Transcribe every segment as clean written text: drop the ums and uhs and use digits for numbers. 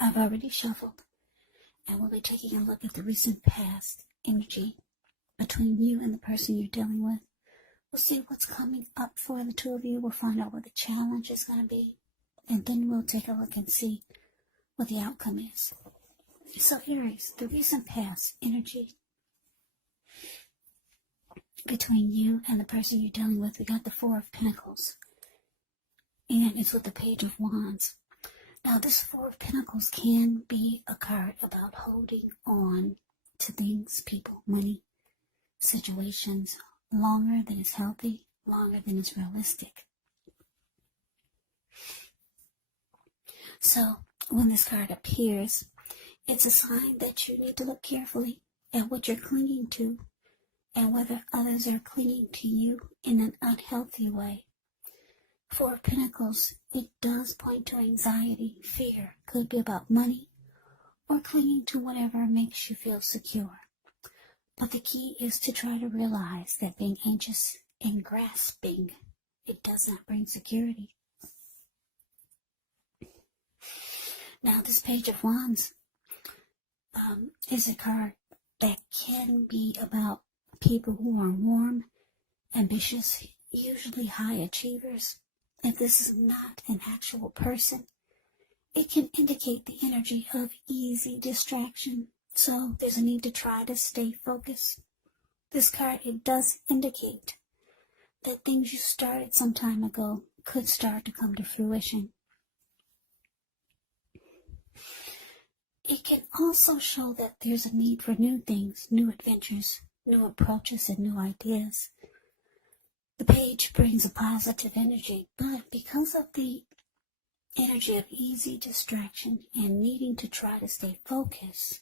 I've already shuffled, and we'll be taking a look at the recent past energy between you and the person you're dealing with. We'll see what's coming up for the two of you. We'll find out what the challenge is going to be, and then we'll take a look and see what the outcome is. So Aries, the recent past energy between you and the person you're dealing with, we got the Four of Pentacles, and it's with the Page of Wands. Now, this Four of Pentacles can be a card about holding on to things, people, money, situations, longer than is healthy, longer than is realistic. So, when this card appears, it's a sign that you need to look carefully at what you're clinging to and whether others are clinging to you in an unhealthy way. Four of Pentacles, it does point to anxiety, fear. Could be about money or clinging to whatever makes you feel secure. But the key is to try to realize that being anxious and grasping, it does not bring security. Now, this Page of Wands is a card that can be about people who are warm, ambitious, usually high achievers. If this is not an actual person, it can indicate the energy of easy distraction. So there's a need to try to stay focused. This card, it does indicate that things you started some time ago could start to come to fruition. It can also show that there's a need for new things, new adventures, new approaches, and new ideas. The page brings a positive energy, but because of the energy of easy distraction and needing to try to stay focused,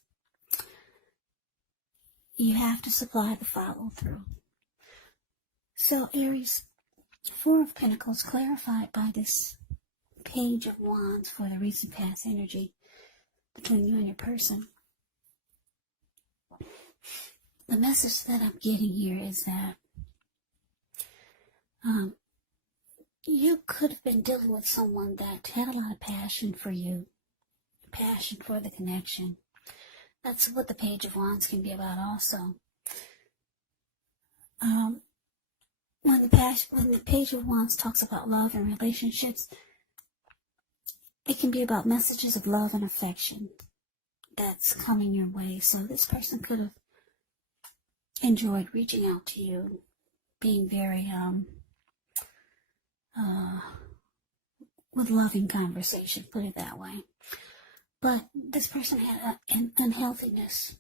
you have to supply the follow-through. So Aries, Four of Pentacles clarified by this Page of Wands for the recent past energy between you and your person. The message that I'm getting here is that you could have been dealing with someone that had a lot of passion for you, passion for the connection. That's what the Page of Wands can be about also. When the Page of Wands talks about love and relationships, it can be about messages of love and affection that's coming your way. So this person could have enjoyed reaching out to you, being very with loving conversation, put it that way. But this person had an unhealthiness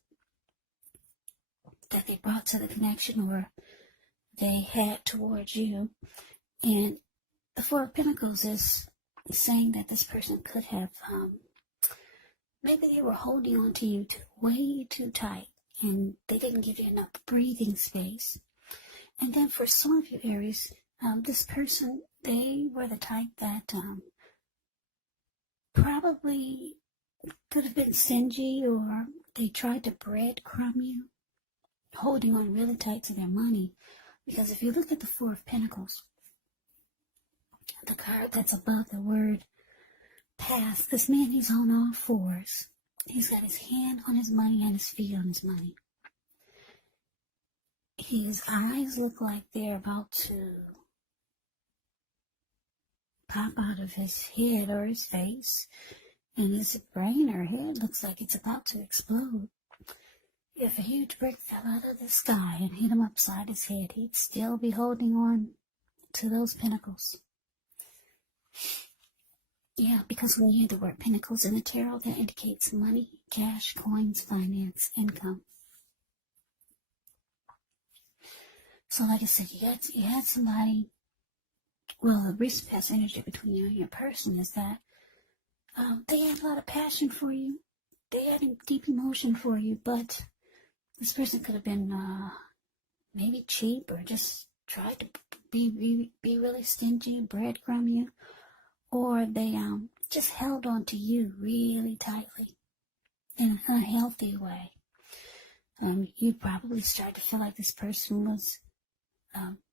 that they brought to the connection, or they had towards you. And the Four of Pentacles is saying that this person could have, maybe they were holding on to you way too tight, and they didn't give you enough breathing space. And then for some of you Aries, this person, they were the type that probably could have been stingy, or they tried to breadcrumb you, holding on really tight to their money. Because if you look at the Four of Pentacles, the card that's above the word past, this man, he's on all fours. He's got his hand on his money and his feet on his money. His eyes look like they're about to pop out of his head or his face, and his brain or head looks like it's about to explode. If a huge brick fell out of the sky and hit him upside his head, he'd still be holding on to those pentacles. Yeah, because when you hear the word pentacles in the tarot, that indicates money, cash, coins, finance, income. So like I said, you had somebody, well, the recent past energy between you and your person is that they had a lot of passion for you. They had a deep emotion for you, but this person could have been maybe cheap, or just tried to be really stingy, breadcrumb you, or they just held on to you really tightly in an unhealthy way. You'd probably start to feel like this person was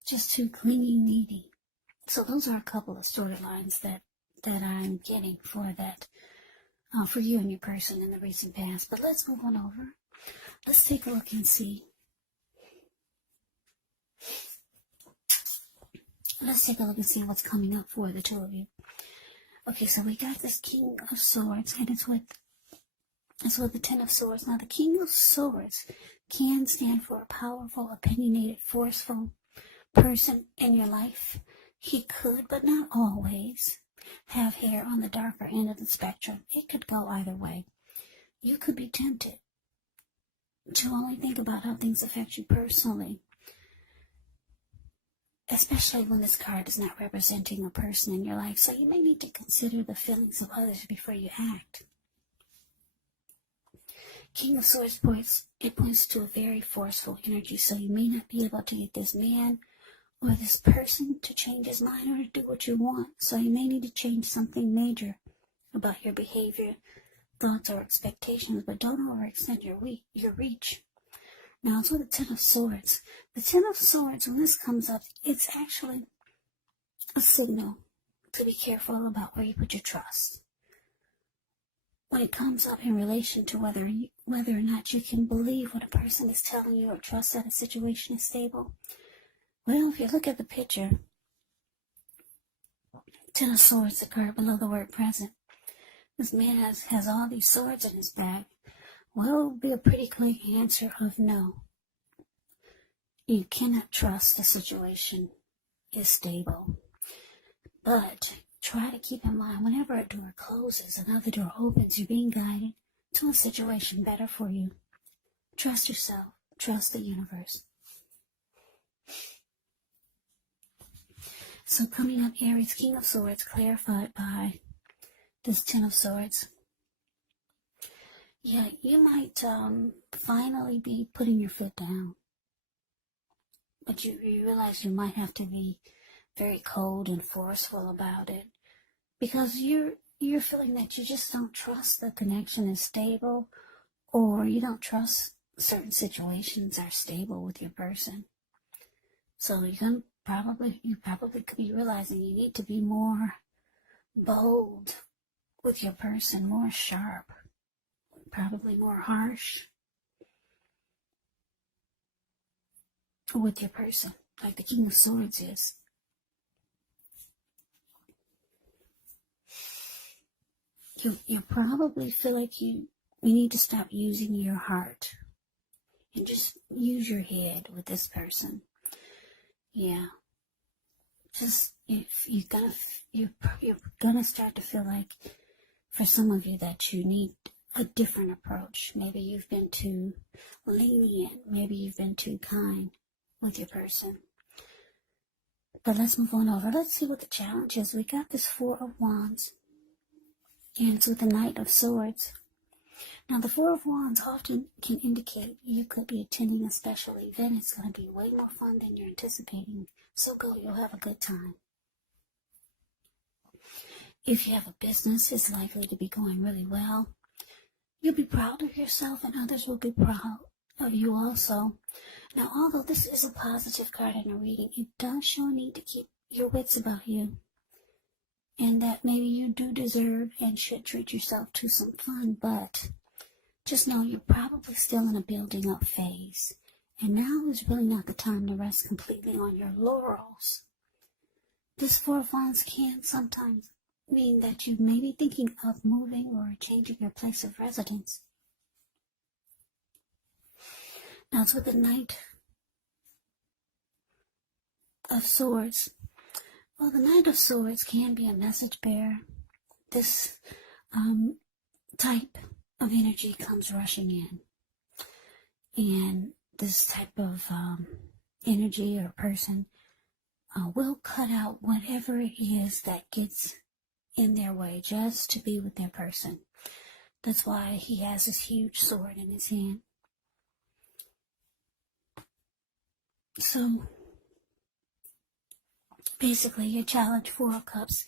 just too clingy, needy. So those are a couple of storylines that I'm getting for that for you and your person in the recent past. But let's move on over. Let's take a look and see. Let's take a look and see what's coming up for the two of you. Okay, so we got this King of Swords, and it's with the Ten of Swords. Now, the King of Swords can stand for a powerful, opinionated, forceful person in your life. He could, but not always, have hair on the darker end of the spectrum. It could go either way. You could be tempted to only think about how things affect you personally, especially when this card is not representing a person in your life. So you may need to consider the feelings of others before you act. King of Swords points to a very forceful energy, so you may not be able to get this man or this person to change his mind or to do what you want. So you may need to change something major about your behavior, thoughts, or expectations, but don't overextend your reach. Now, it's with the Ten of Swords. The Ten of Swords, when this comes up, it's actually a signal to be careful about where you put your trust. When it comes up in relation to whether or not you can believe what a person is telling you or trust that a situation is stable. Well, if you look at the picture, Ten of Swords, the card below the word present. This man has all these swords in his bag. Well, it will be a pretty clear answer of no. You cannot trust the situation is stable. But try to keep in mind, whenever a door closes, another door opens, you're being guided to a situation better for you. Trust yourself. Trust the universe. So coming up, Aries, King of Swords, clarified by this Ten of Swords. Yeah, you might finally be putting your foot down. But you realize you might have to be very cold and forceful about it. Because you're feeling that you just don't trust the connection is stable, or you don't trust certain situations are stable with your person. So you probably could be realizing you need to be more bold with your person, more sharp, probably more harsh with your person, like the King of Swords is. You probably feel like you need to stop using your heart and just use your head with this person. Yeah. Just if you're gonna start to feel like, for some of you, that you need a different approach. Maybe you've been too lenient. Maybe you've been too kind with your person. But let's move on over. Let's see what the challenge is. We got this Four of Wands, and it's with the Knight of Swords. Now, the Four of Wands often can indicate you could be attending a special event. It's going to be way more fun than you're anticipating. So go, you'll have a good time. If you have a business, it's likely to be going really well. You'll be proud of yourself, and others will be proud of you also. Now, although this is a positive card in a reading, it does show a need to keep your wits about you. And that maybe you do deserve and should treat yourself to some fun, but just know you're probably still in a building up phase. And now is really not the time to rest completely on your laurels. This Four of Wands can sometimes mean that you may be thinking of moving or changing your place of residence. Now it's with the Knight of Swords. Well, the Knight of Swords can be a message bearer. This type of energy comes rushing in. And this type of energy or person will cut out whatever it is that gets in their way just to be with their person. That's why he has this huge sword in his hand. So, basically, your challenge, Four of Cups,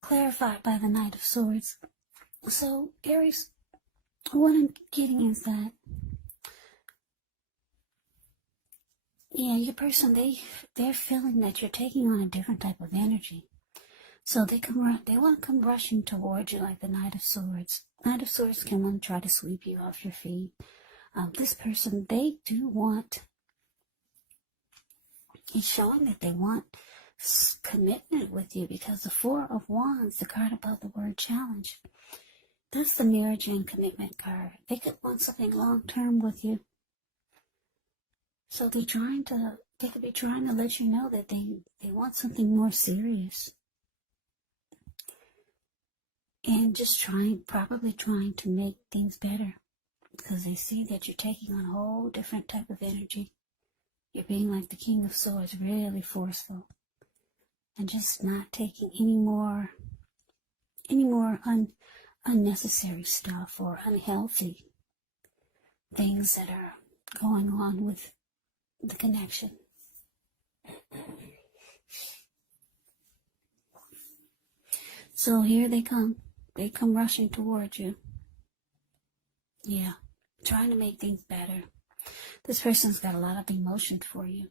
clarified by the Knight of Swords. So, Aries, what I'm getting is that, yeah, your person, they're feeling that you're taking on a different type of energy. So they want to come rushing towards you like the Knight of Swords. Knight of Swords can want to try to sweep you off your feet. This person, they do want, it's showing that they want commitment with you, because the Four of Wands, the card above the word challenge, that's the marriage and commitment card. They could want something long-term with you. So they could be trying to let you know that they want something more serious. And just probably trying to make things better, because they see that you're taking on a whole different type of energy. You're being like the King of Swords, really forceful, and just not taking any more unnecessary stuff or unhealthy things that are going on with the connection. So here they come. They come rushing towards you. Yeah, trying to make things better. This person's got a lot of emotion for you.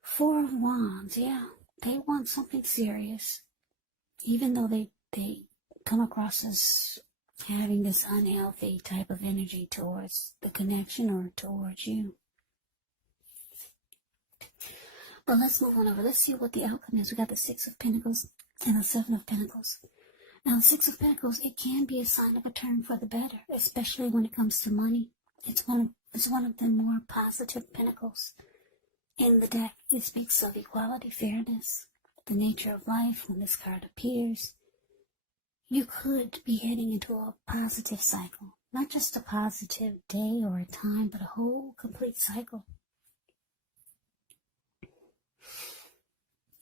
Four of Wands, yeah. They want something serious. Even though they come across as having this unhealthy type of energy towards the connection or towards you. But let's move on over. Let's see what the outcome is. We got the Six of Pentacles and the Seven of Pentacles. Now, the Six of Pentacles, it can be a sign of a turn for the better, especially when it comes to money. It's one of the more positive pentacles in the deck. It speaks of equality, fairness, the nature of life. When this card appears, you could be heading into a positive cycle. Not just a positive day or a time, but a whole complete cycle.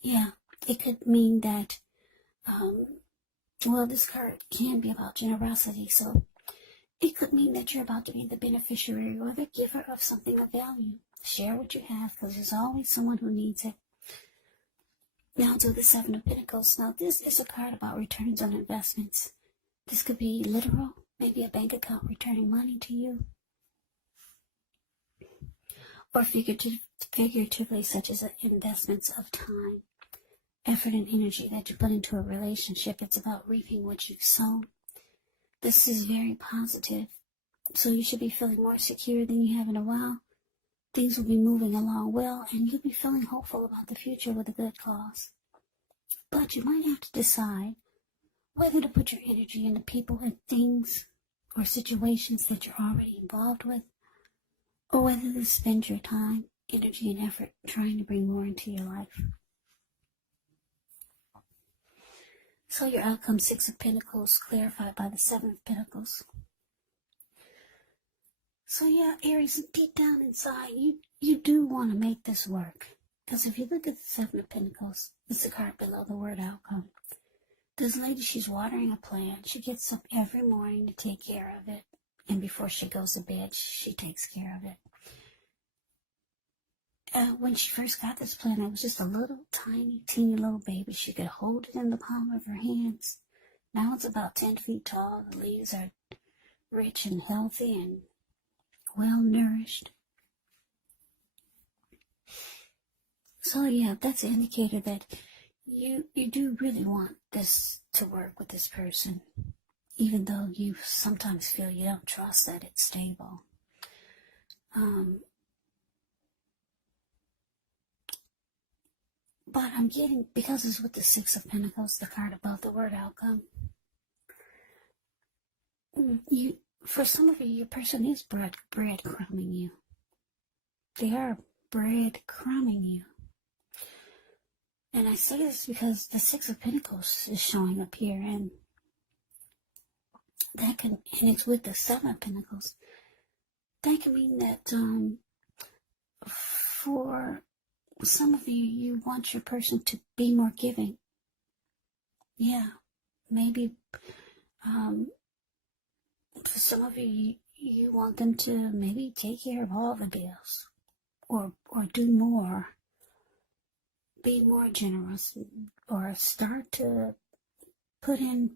Yeah, it could mean that, this card can be about generosity, so it could mean that you're about to be the beneficiary or the giver of something of value. Share what you have, because there's always someone who needs it. Now to the Seven of Pentacles. Now this is a card about returns on investments. This could be literal, maybe a bank account returning money to you. Or figuratively, such as investments of time, effort, and energy that you put into a relationship. It's about reaping what you've sown. This is very positive, so you should be feeling more secure than you have in a while. Things will be moving along well, and you'll be feeling hopeful about the future with a good cause. But you might have to decide whether to put your energy into people and things or situations that you're already involved with, or whether to spend your time, energy, and effort trying to bring more into your life. So your outcome, Six of Pentacles, clarified by the Seven of Pentacles. So yeah, Aries, deep down inside, you do want to make this work. Because if you look at the Seven of Pentacles, it's the card below the word outcome. This lady, she's watering a plant. She gets up every morning to take care of it. And before she goes to bed, she takes care of it. When she first got this plant, it was just a little tiny, teeny little baby. She could hold it in the palm of her hands. Now it's about 10 feet tall. The leaves are rich and healthy and well nourished. So yeah, that's an indicator that you do really want this to work with this person, even though you sometimes feel you don't trust that it's stable. But I'm getting, because it's with the Six of Pentacles, the card above the word outcome, for some of you, your person is breadcrumbing you. They are breadcrumbing you. And I say this because the Six of Pentacles is showing up here, and it's with the Seven of Pentacles. That can mean that for some of you, you want your person to be more giving. Yeah, maybe for some of you, you want them to maybe take care of all the bills, or do more, be more generous, or start to put in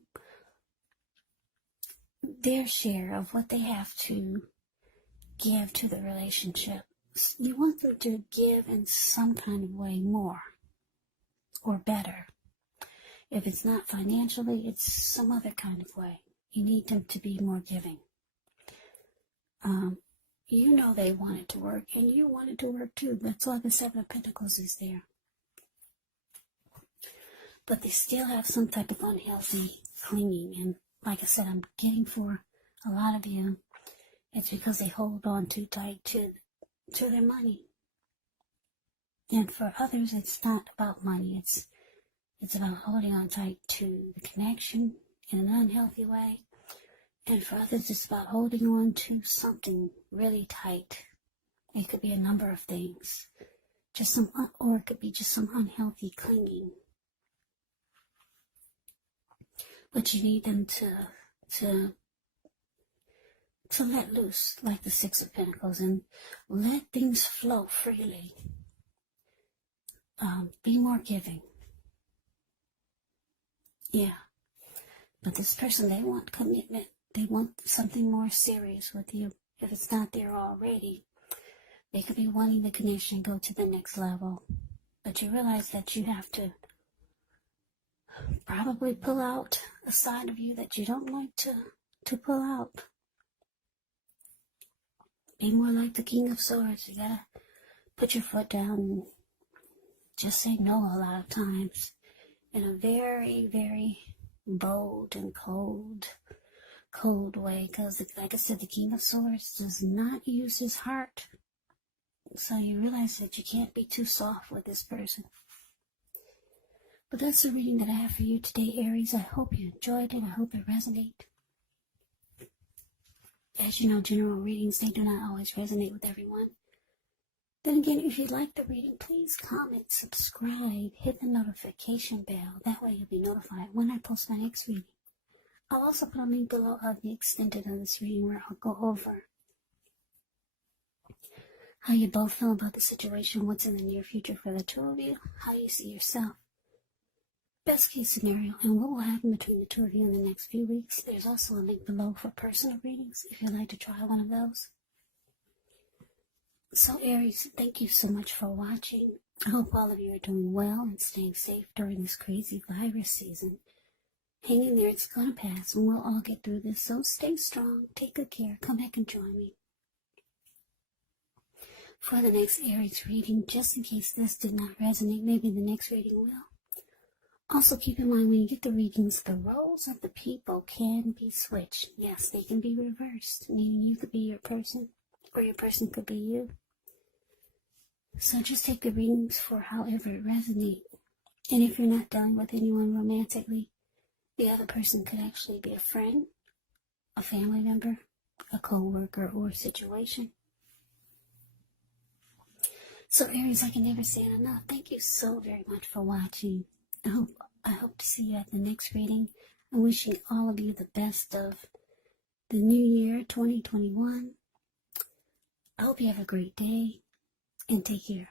their share of what they have to give to the relationship. You want them to give in some kind of way more or better. If it's not financially, it's some other kind of way. You need them to be more giving. You know they want it to work, and you want it to work too. That's why the Seven of Pentacles is there. But they still have some type of unhealthy clinging. And like I said, I'm getting for a lot of you, it's because they hold on too tight to their money. And for others, it's not about money. It's about holding on tight to the connection in an unhealthy way. And for others, it's about holding on to something really tight. It could be a number of things. Or it could be just some unhealthy clinging. But you need them to let loose, like the Six of Pentacles, and let things flow freely. Be more giving. Yeah. But this person, they want commitment. They want something more serious with you. If it's not there already, they could be wanting the connection go to the next level. But you realize that you have to probably pull out a side of you that you don't like to pull out. Be more like the King of Swords. You gotta put your foot down and just say no a lot of times in a very, very bold and cold way, because like I said, the King of Swords does not use his heart. So you realize that you can't be too soft with this person. But that's the reading that I have for you today, Aries. I hope you enjoyed it. I hope it resonated. As you know, general readings, they do not always resonate with everyone. Then again, if you like the reading, please comment, subscribe, hit the notification bell. That way you'll be notified when I post my next reading. I'll also put a link below of the extended of this reading where I'll go over how you both feel about the situation, what's in the near future for the two of you, how you see yourself, best case scenario, and what will happen between the two of you in the next few weeks. There's also a link below for personal readings if you'd like to try one of those. So Aries, thank you so much for watching. I hope all of you are doing well and staying safe during this crazy virus season. Hang in there, it's going to pass, and we'll all get through this. So stay strong, take good care, come back and join me for the next Aries reading, just in case this did not resonate. Maybe the next reading will. Also keep in mind, when you get the readings, the roles of the people can be switched. Yes, they can be reversed, meaning you could be your person, or your person could be you. So just take the readings for however it resonates. And if you're not dealing with anyone romantically, the other person could actually be a friend, a family member, a co-worker, or a situation. So Aries, I can never say it enough. Thank you so very much for watching. I hope to see you at the next reading. I'm wishing all of you the best of the new year, 2021. I hope you have a great day, and take care.